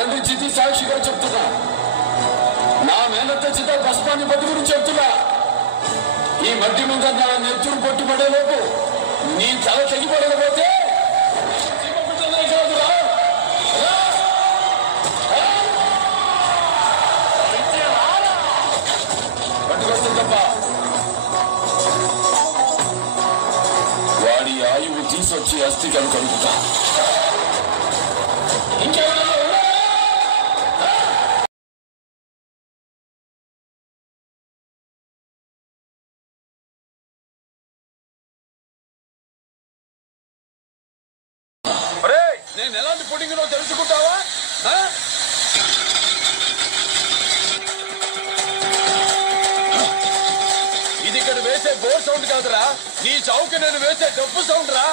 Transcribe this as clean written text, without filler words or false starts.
తండ్రి చితి సాక్షిగా చెప్తున్నా, నా మేనత్త చిత పసుపాన్ని బతుకుని చెప్తున్నా, ఈ మట్టి మీద నా నెత్తురు పొట్టుపడేలోపు నీ తల తెగిపడకపోతే పట్టుకొస్తే తప్ప వాడి ఆయువు తీసుకొచ్చి అస్థికలు కలుపుతా. ఇంకేమైనా నేను ఎలాంటి పుట్టింగునో తెలుసుకుంటావా? ఇది ఇక్కడ వేసే బోర్ సౌండ్ కాదురా, నీ చౌక నేను వేసే డబ్బు సౌండ్ రా.